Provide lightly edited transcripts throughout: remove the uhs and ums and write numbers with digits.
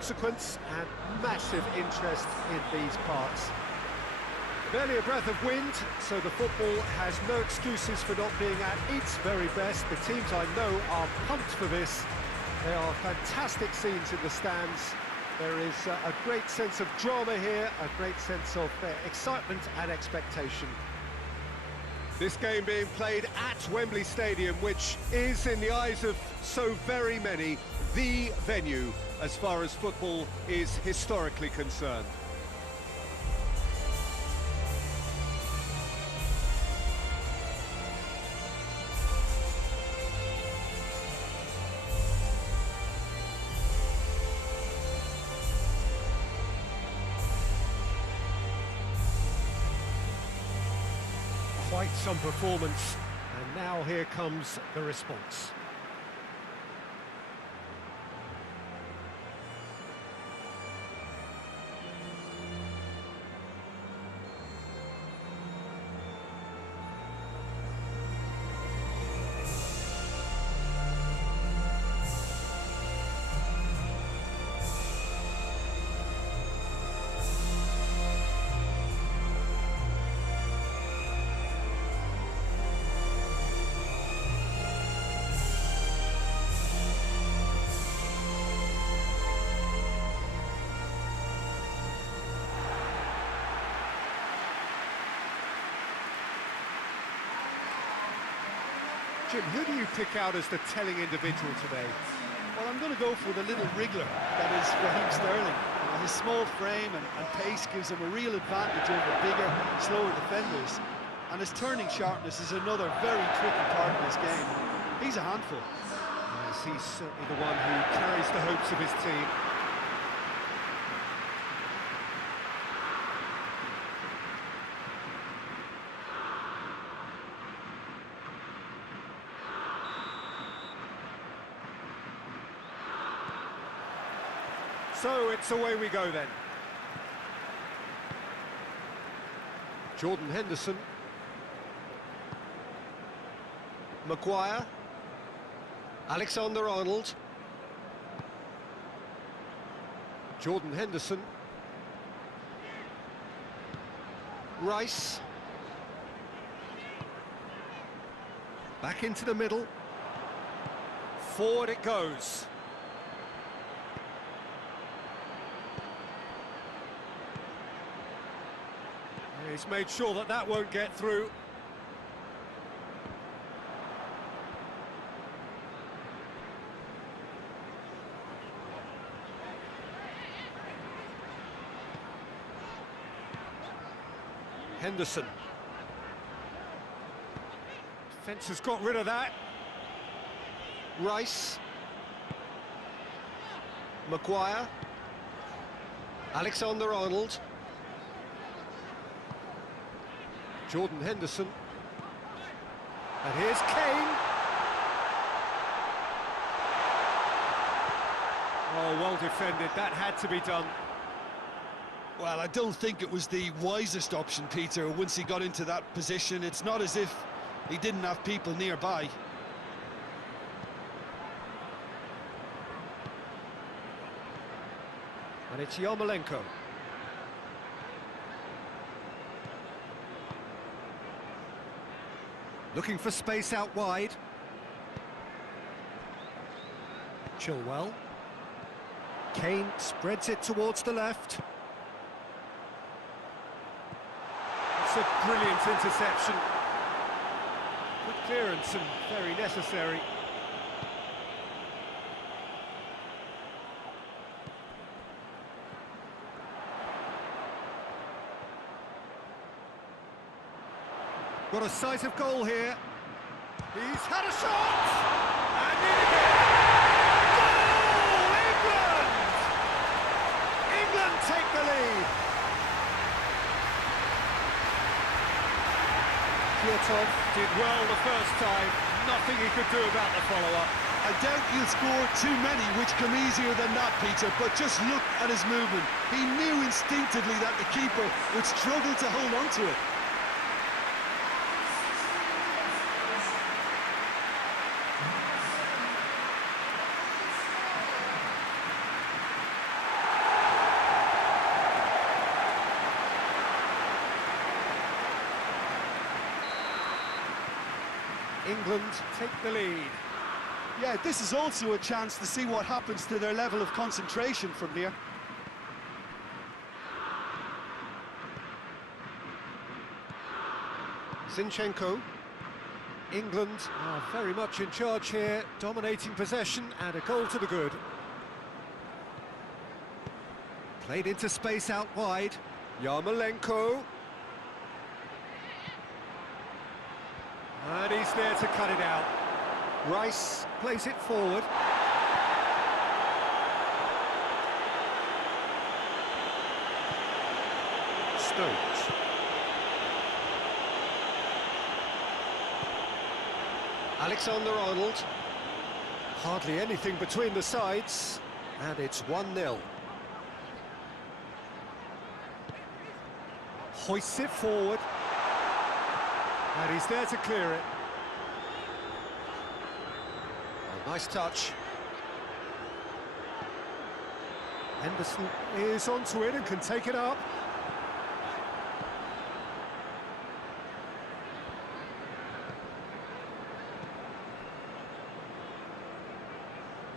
consequence and massive interest in these parts. Barely a breath of wind, so the football has no excuses for not being at its very best. The teams I know are pumped for this. There are fantastic scenes in the stands. There is a great sense of drama here, a great sense of excitement and expectation. This game being played at Wembley Stadium, which is, in the eyes of so very many, the venue as far as football is historically concerned. Quite some performance, and now here comes the response. Jim, who do you pick out as the telling individual today? Well, I'm going to go for the little wriggler that is Raheem Sterling. His small frame and pace gives him a real advantage over bigger, slower defenders. And his turning sharpness is another very tricky part of his game. He's a handful. Yes, he's certainly the one who carries the hopes of his team. So it's away we go then. Jordan Henderson. Maguire. Alexander-Arnold. Jordan Henderson. Rice. Back into the middle. Forward it goes. He's made sure that that won't get through. Henderson. Defence has got rid of that. Rice. Maguire. Alexander-Arnold. Jordan Henderson. And here's Kane. Oh, well defended. That had to be done. Well, I don't think it was the wisest option, Peter, once he got into that position. It's not as if he didn't have people nearby. And it's Yarmolenko. Looking for space out wide. Chilwell. Kane spreads it towards the left. It's a brilliant interception. Good clearance and very necessary. Got a sight of goal here. He's had a shot! And in again! Goal! England! England take the lead. Piotov did well the first time. Nothing he could do about the follow-up. I doubt he'll score too many, which come easier than that, Peter, but just look at his movement. He knew instinctively that the keeper would struggle to hold on to it. England take the lead. Yeah, this is also a chance to see what happens to their level of concentration from here. Zinchenko. England are very much in charge here, dominating possession and a goal to the good. Played into space out wide. Yarmolenko. And he's there to cut it out. Rice plays it forward. Stones. Alexander-Arnold. Hardly anything between the sides, and it's 1-0. Hoists it forward. And he's there to clear it. Oh, nice touch. Henderson is onto it and can take it up.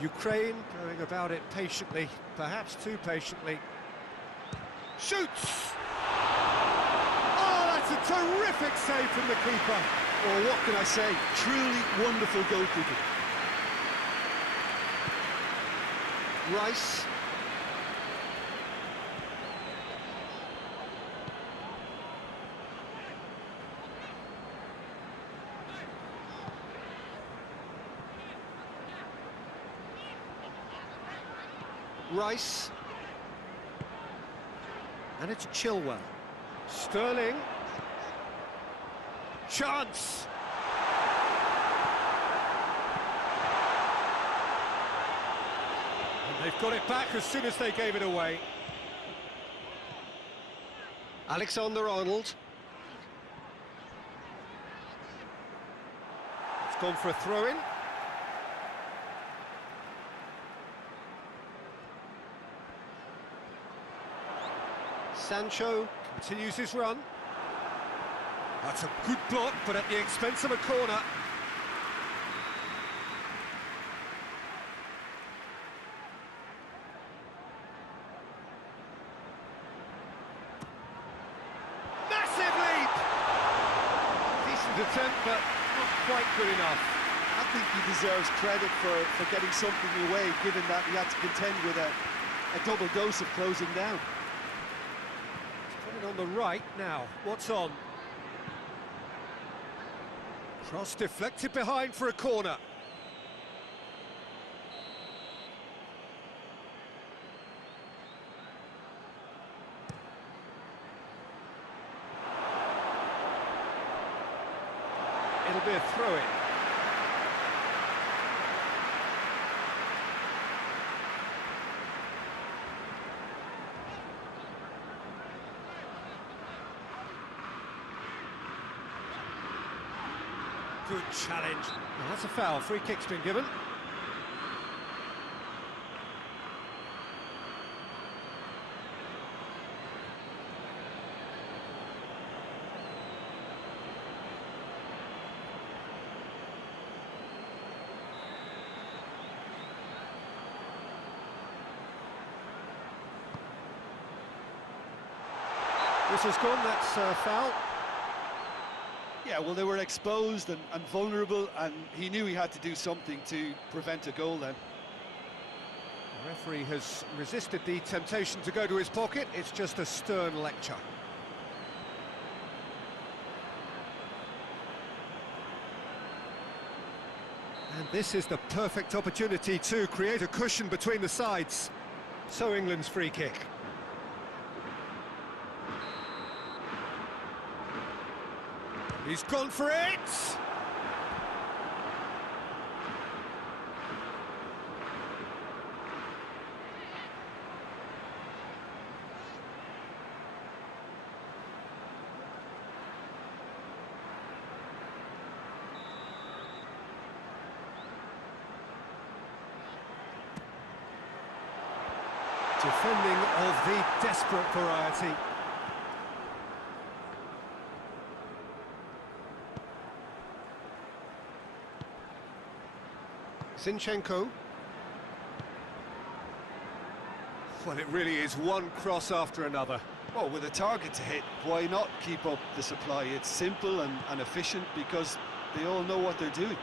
Ukraine going about it patiently, perhaps too patiently. Shoots! Oh, that's a terrific save from the keeper. Well, what can I say? Truly wonderful goalkeeping. Rice. Rice. And it's Chilwell. Sterling. Chance! And they've got it back as soon as they gave it away. Alexander-Arnold. It's gone for a throw-in. Sancho continues his run. That's a good block, but at the expense of a corner. Massive leap! Decent attempt, but not quite good enough. I think he deserves credit for getting something away, given that he had to contend with a double dose of closing down. On the right now, what's on? Cross deflected behind for a corner. It'll be a throw-in. Good challenge. Well, that's a foul. Free kick's been given. This has gone. That's a foul. Yeah, well, they were exposed and vulnerable, and he knew he had to do something to prevent a goal then. The referee has resisted the temptation to go to his pocket. It's just a stern lecture. And this is the perfect opportunity to create a cushion between the sides. So England's free kick. He's gone for it! Defending of the desperate variety. Zinchenko. Well, it really is one cross after another. Well, with a target to hit, why not keep up the supply? It's simple and efficient because they all know what they're doing.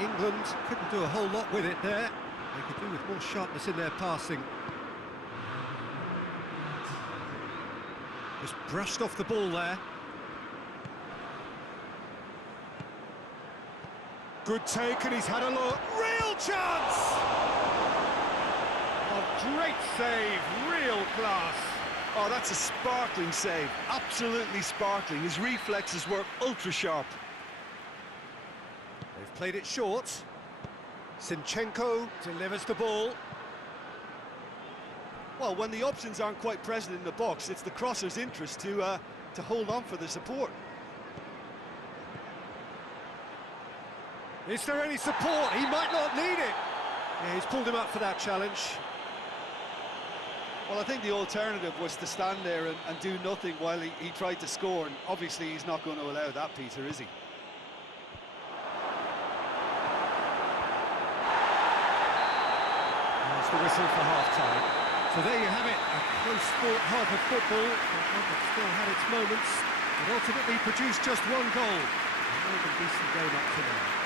England couldn't do a whole lot with it there. They could do with more sharpness in their passing. Just brushed off the ball there. Good take, and he's had a look. Real chance! A great save, real class. Oh, that's a sparkling save. Absolutely sparkling. His reflexes were ultra sharp. They've played it short. Zinchenko delivers the ball. Well, when the options aren't quite present in the box, it's the crosser's interest to hold on for the support. Is there any support? He might not need it. Yeah, he's pulled him up for that challenge. Well, I think the alternative was to stand there and do nothing while he tried to score, and obviously he's not going to allow that, Peter, is he? That's the whistle for half-time. So there you have it, a close-fought half of football, but one that still had its moments, and ultimately produced just one goal. A more than decent game up to now.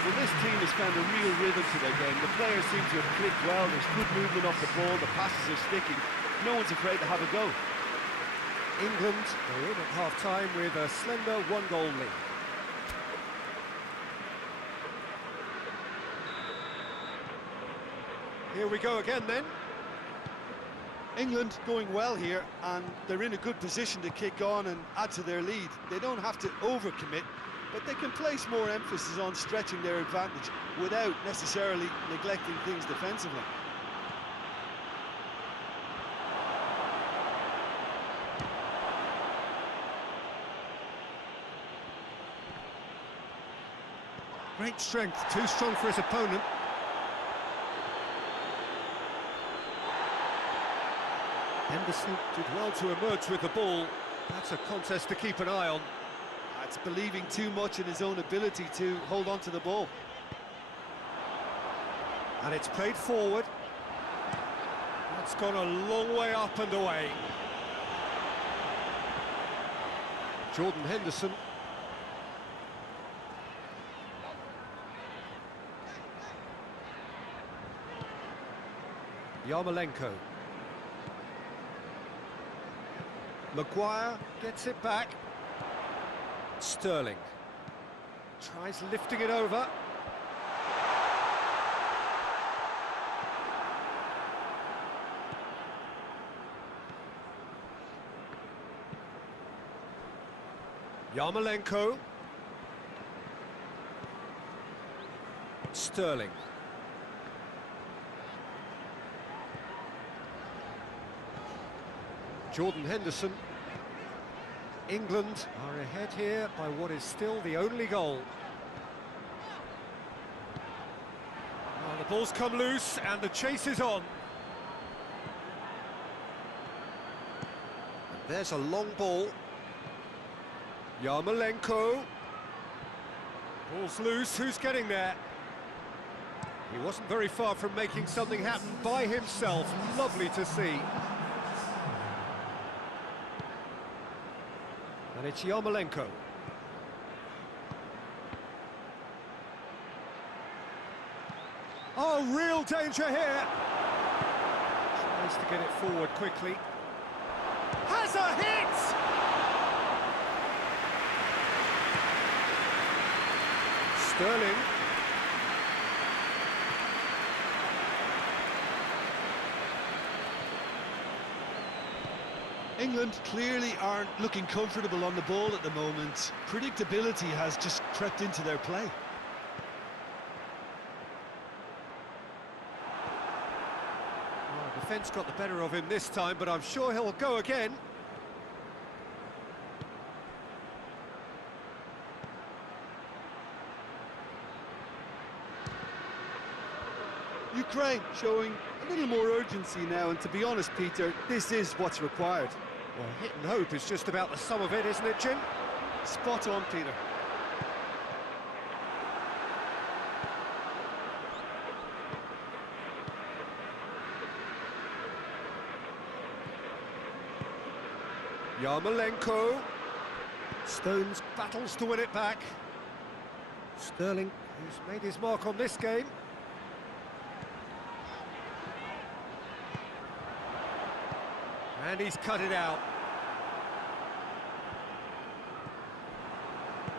Well, this team has found a real rhythm to their game. The players seem to have clicked well, there's good movement off the ball, the passes are sticking. No one's afraid to have a go. England are in at half-time with a slender one-goal lead. Here we go again then. England going well here, and they're in a good position to kick on and add to their lead. They don't have to overcommit, but they can place more emphasis on stretching their advantage without necessarily neglecting things defensively. Great strength, too strong for his opponent. Henderson did well to emerge with the ball. That's a contest to keep an eye on. That's believing too much in his own ability to hold on to the ball. And it's played forward. That's gone a long way up and away. Jordan Henderson. Yarmolenko. Maguire gets it back. Sterling tries lifting it over. Yarmolenko. Sterling. Jordan Henderson. England are ahead here by what is still the only goal. Well, the ball's come loose and the chase is on. And there's a long ball. Yarmolenko. Ball's loose, who's getting there? He wasn't very far from making something happen by himself. Lovely to see. And it's Yarmolenko. Oh, real danger here. Tries to get it forward quickly. Has a hit! Sterling. England clearly aren't looking comfortable on the ball at the moment. Predictability has just crept into their play. Well, the defence got the better of him this time, but I'm sure he'll go again. Ukraine showing a A little more urgency now, and to be honest, Peter, this is what's required. Well, hit and hope is just about the sum of it, isn't it, Jim? Spot on, Peter. Yarmolenko. Stones battles to win it back. Sterling, who's made his mark on this game. And he's cut it out.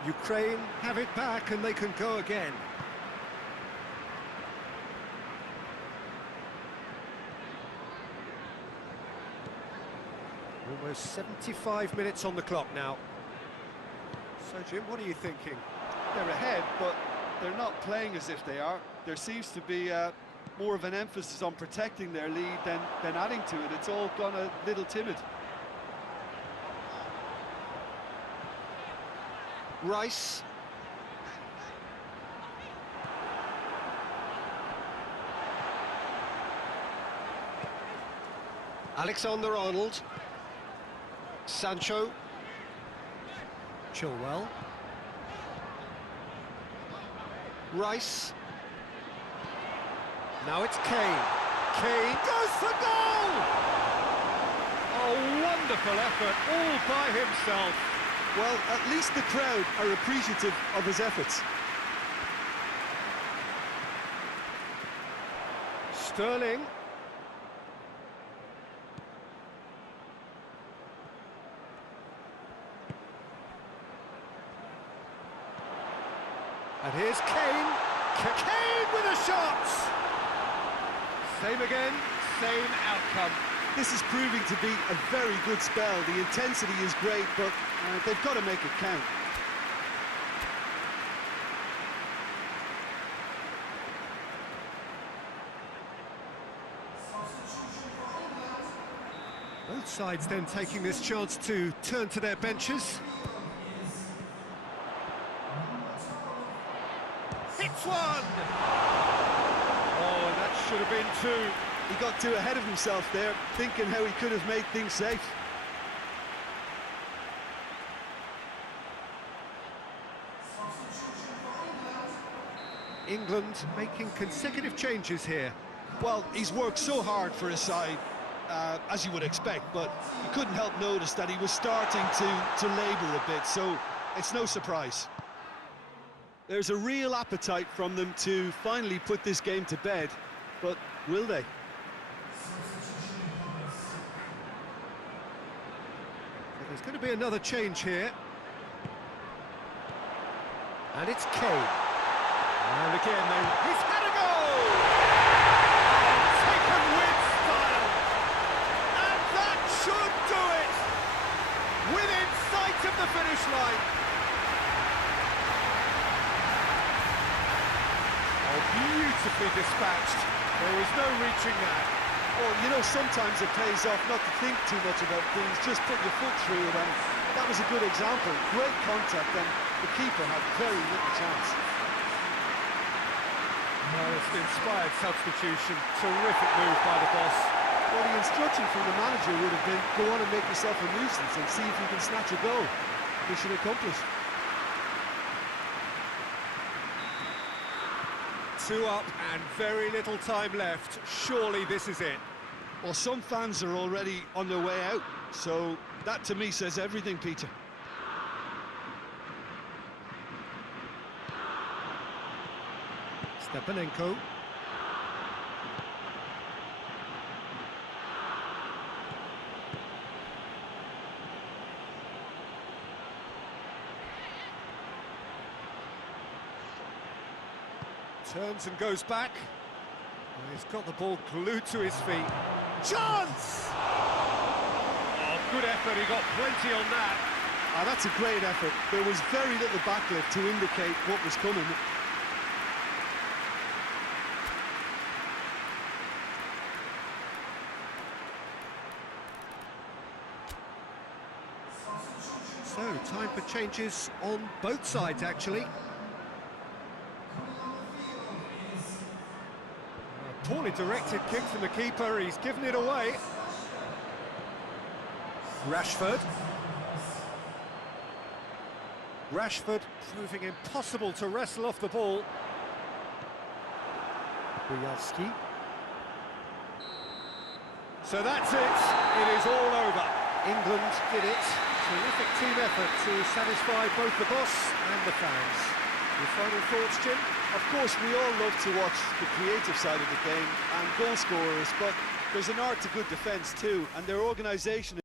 Ukraine have it back and they can go again. Almost 75 minutes on the clock now. So, Jim, what are you thinking? They're ahead, but they're not playing as if they are. There seems to be more of an emphasis on protecting their lead than adding to it. It's all gone a little timid. Rice. Alexander-Arnold. Sancho. Chilwell. Rice. Now it's Kane. Kane goes for goal! A wonderful effort, all by himself. Well, at least the crowd are appreciative of his efforts. Sterling. And here's Kane. Kane with a shot! Same again, same outcome. This is proving to be a very good spell. The intensity is great, but they've got to make it count. Both sides then taking this chance to turn to their benches. Hits one! Oh, and that should have been two. He got too ahead of himself there, thinking how he could have made things safe. England making consecutive changes here. Well, he's worked so hard for his side, as you would expect, but you couldn't help notice that he was starting to labour a bit, so it's no surprise. There's a real appetite from them to finally put this game to bed, but will they? There's going to be another change here. And it's Kane. And again, he's had a goal! Taken with style. And that should do it! Within sight of the finish line. Oh, beautifully dispatched. There was no reaching that. Well, you know, sometimes it pays off not to think too much about things, just put your foot through it, and that was a good example. Great contact, and the keeper had very little chance. Well, it's an inspired substitution. Terrific move by the boss. Well, the instruction from the manager would have been, go on and make yourself a nuisance and see if you can snatch a goal. Mission accomplished. 2 up and very little time left. Surely this is it. Well, some fans are already on their way out, so that to me says everything, Peter. Stepanenko. Turns and goes back. Well, he's got the ball glued to his feet. Chance! Oh, good effort, he got plenty on that. Ah, that's a great effort. There was very little backlift to indicate what was coming. So, time for changes on both sides, actually. Poorly directed kick from the keeper, he's given it away. Rashford. Rashford proving impossible to wrestle off the ball. Bujalski. So that's it, it is all over. England did it. Terrific team effort to satisfy both the boss and the fans. Your final thoughts, Jim? Of course, we all love to watch the creative side of the game and goal scorers, but there's an art to good defence too, and their organisation